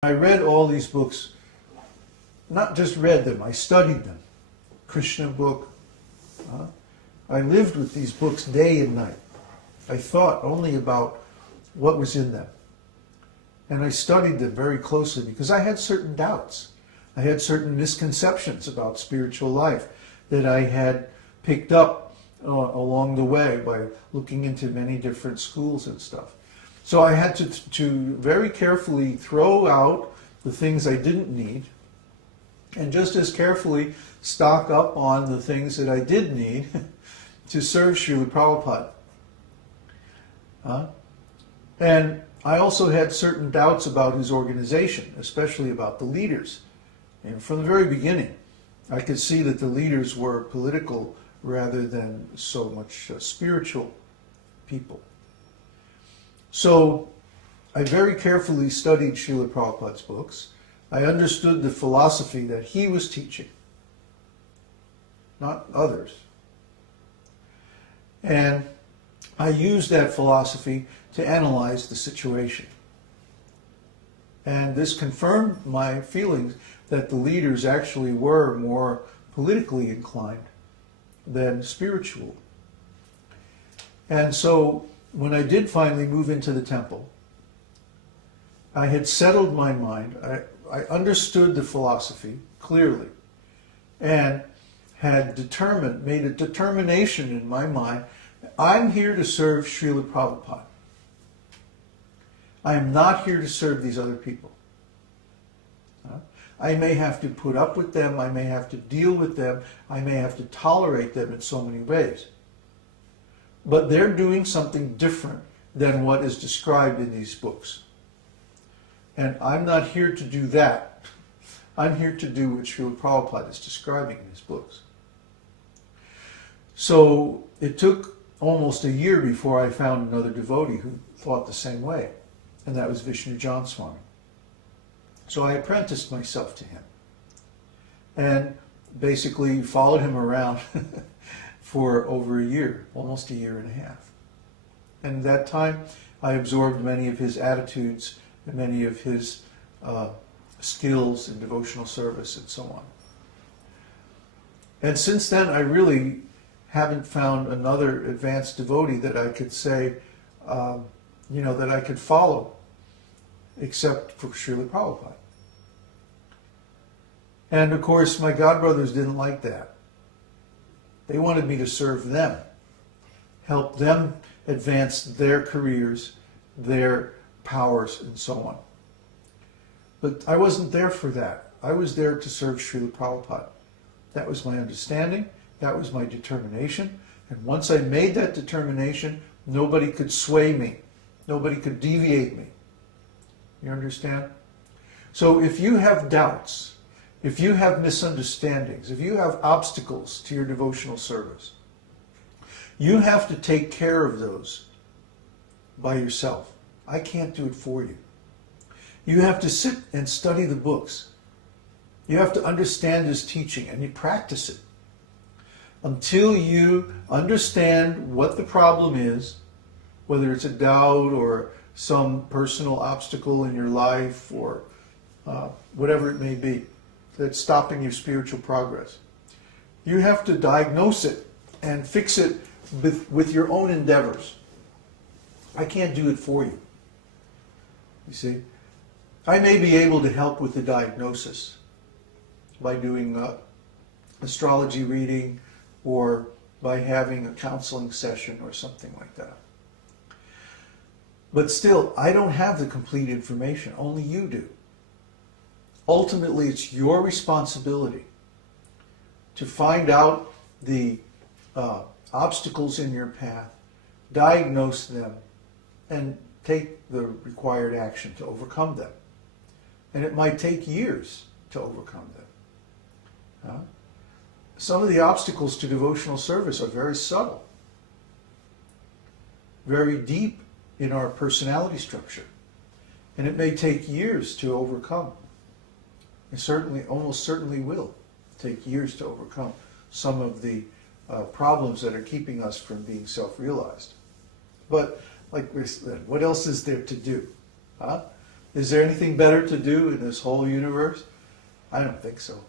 I read all these books, not just read them, I studied them. Krishna book. I lived with these books day and night. I thought only about what was in them. And I studied them very closely because I had certain doubts. I had certain misconceptions about spiritual life that I had picked up along the way by looking into many different schools and stuff. So I had to very carefully throw out the things I didn't need and just as carefully stock up on the things that I did need to serve Śrīla Prabhupada. And I also had certain doubts about his organization, especially about the leaders. And from the very beginning, I could see that the leaders were political rather than so much spiritual people. So I very carefully studied Śrīla Prabhupada's books. I understood the philosophy that he was teaching, not others. And I used that philosophy to analyze the situation. And this confirmed my feelings that the leaders actually were more politically inclined than spiritual. And so when I did finally move into the temple, I had settled my mind. I understood the philosophy clearly and had made a determination in my mind, I'm here to serve Śrīla Prabhupada. I am not here to serve these other people. I may have to put up with them, I may have to deal with them, I may have to tolerate them in so many ways. But they're doing something different than what is described in these books. And I'm not here to do that. I'm here to do what Śrīla Prabhupada is describing in his books. So it took almost a year before I found another devotee who thought the same way, and that was Vishnu John Swami. So I apprenticed myself to him and basically followed him around for over a year, almost a year and a half. And at that time, I absorbed many of his attitudes and many of his skills in devotional service and so on. And since then, I really haven't found another advanced devotee that I could say, that I could follow, except for Śrīla Prabhupada. And of course, my godbrothers didn't like that. They wanted me to serve them, help them advance their careers, their powers, and so on. But I wasn't there for that. I was there to serve Śrīla Prabhupada. That was my understanding, that was my determination, and once I made that determination, nobody could sway me, nobody could deviate me. You understand? So if you have doubts, if you have misunderstandings, if you have obstacles to your devotional service, you have to take care of those by yourself. I can't do it for you. You have to sit and study the books. You have to understand his teaching and you practice it until you understand what the problem is, whether it's a doubt or some personal obstacle in your life or whatever it may be that's stopping your spiritual progress. You have to diagnose it and fix it with your own endeavors. I can't do it for you. You see? I may be able to help with the diagnosis by doing astrology reading or by having a counseling session or something like that. But still, I don't have the complete information. Only you do. Ultimately, it's your responsibility to find out the obstacles in your path, diagnose them, and take the required action to overcome them. And it might take years to overcome them. Some of the obstacles to devotional service are very subtle, very deep in our personality structure. And it may take years to overcome. It almost certainly will take years to overcome some of the problems that are keeping us from being self-realized. But like we said, what else is there to do? Is there anything better to do in this whole universe? I don't think so.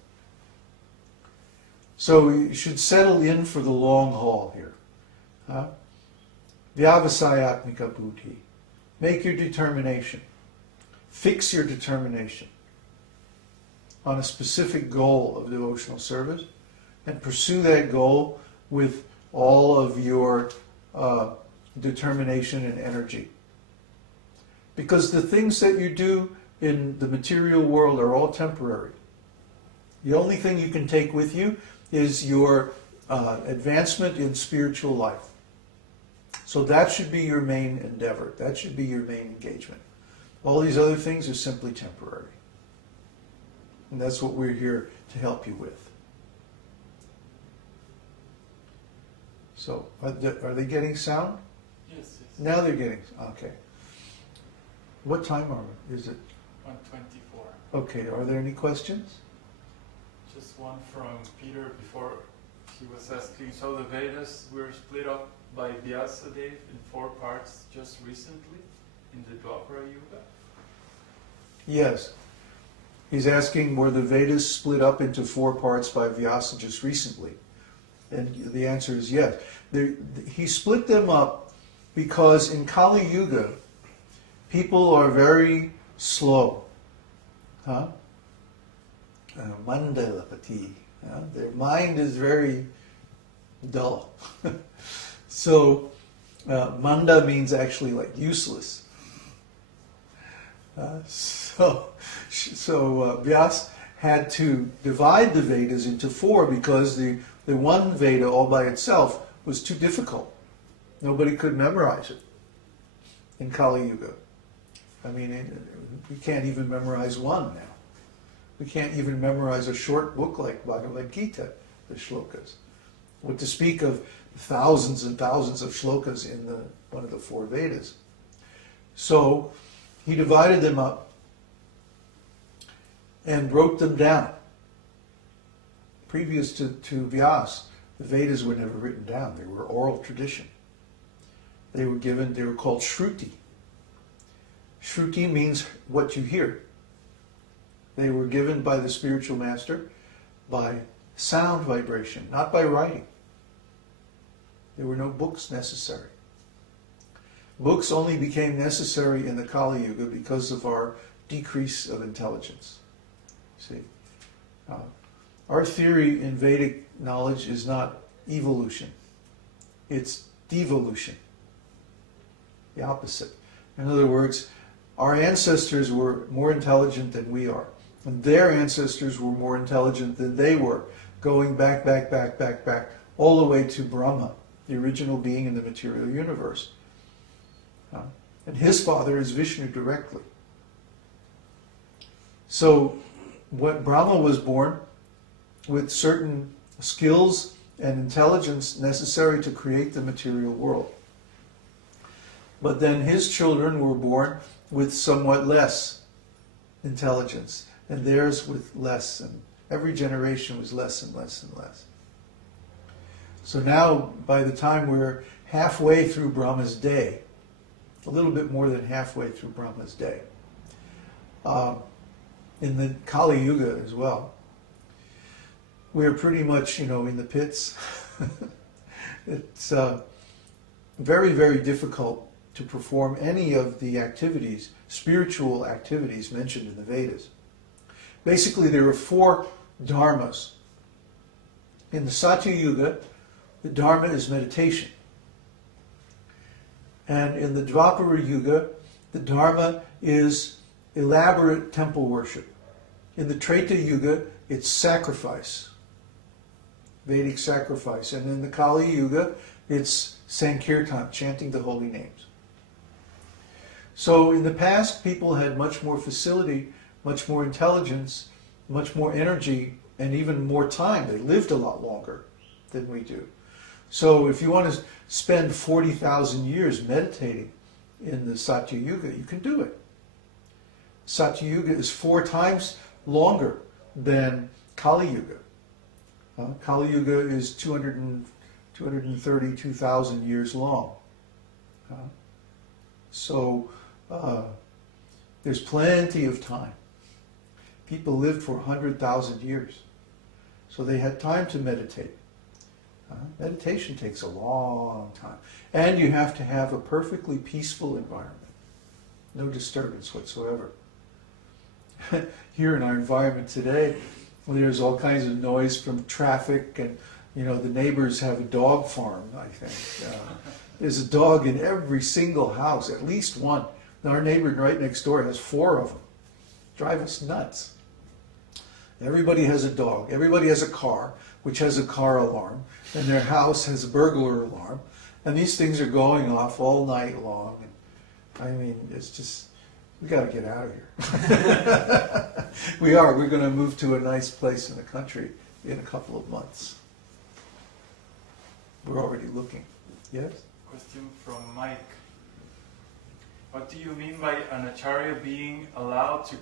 So you should settle in for the long haul here. Vyavasayatmika buddhi. Make your determination. Fix your determination on a specific goal of devotional service and pursue that goal with all of your determination and energy. Because the things that you do in the material world are all temporary. The only thing you can take with you is your advancement in spiritual life. So that should be your main endeavor. That should be your main engagement. All these other things are simply temporary. And that's what we're here to help you with. So, are they getting sound? Yes. Now they're getting, okay. What time is it? 1:24. Okay, are there any questions? Just one from Peter before he was asking, so the Vedas were split up by Vyasa-dev in 4 parts just recently in the Dvapara Yuga? Yes. He's asking, were the Vedas split up into 4 parts by Vyasa just recently? And the answer is yes. He split them up because in Kali Yuga, people are very slow. Mandalapati. Their mind is very dull. So, manda means actually like useless. So Vyasa had to divide the Vedas into 4 because the one Veda all by itself was too difficult. Nobody could memorize it in Kali Yuga. I mean, we can't even memorize one now. We can't even memorize a short book like Bhagavad Gita, the shlokas. What to speak of thousands and thousands of shlokas in one of the 4 Vedas. So he divided them up and wrote them down. Previous to Vyasa, the Vedas were never written down. They were oral tradition. They were called Shruti. Shruti means what you hear. They were given by the spiritual master by sound vibration, not by writing. There were no books necessary. Books only became necessary in the Kali Yuga because of our decrease of intelligence. See, our theory in Vedic knowledge is not evolution. It's devolution. The opposite. In other words, our ancestors were more intelligent than we are. And their ancestors were more intelligent than they were, going back, all the way to Brahmā, the original being in the material universe. And his father is Vishnu directly. So, what Brahmā was born with certain skills and intelligence necessary to create the material world. But then his children were born with somewhat less intelligence, and theirs with less, and every generation was less and less and less. So now, by the time we're halfway through Brahma's day, a little bit more than halfway through Brahma's day, in the Kali Yuga as well, we're pretty much, in the pits. It's very, very difficult to perform any of the activities, spiritual activities mentioned in the Vedas. Basically, there are 4 dharmas. In the Satya Yuga, the dharma is meditation. And in the Dvapara Yuga, the dharma is elaborate temple worship. In the Treta Yuga, it's sacrifice, Vedic sacrifice. And in the Kali Yuga, it's Sankirtan, chanting the holy names. So in the past, people had much more facility, much more intelligence, much more energy, and even more time. They lived a lot longer than we do. So if you want to spend 40,000 years meditating in the Satya Yuga, you can do it. Satya Yuga is 4 times longer than Kali Yuga. Kali Yuga is 232,000 years long. So There's plenty of time. People lived for 100,000 years. So they had time to meditate. Meditation takes a long time. And you have to have a perfectly peaceful environment. No disturbance whatsoever. Here in our environment today, there's all kinds of noise from traffic, and the neighbors have a dog farm, I think. There's a dog in every single house, at least one. Our neighbor right next door has 4 of them. Drive us nuts. Everybody has a dog. Everybody has a car, which has a car alarm. And their house has a burglar alarm. And these things are going off all night long. And, I mean, it's just, we got to get out of here. We are. We're going to move to a nice place in the country in a couple of months. We're already looking. Yes? Question from Mike. What do you mean by an acharya being allowed to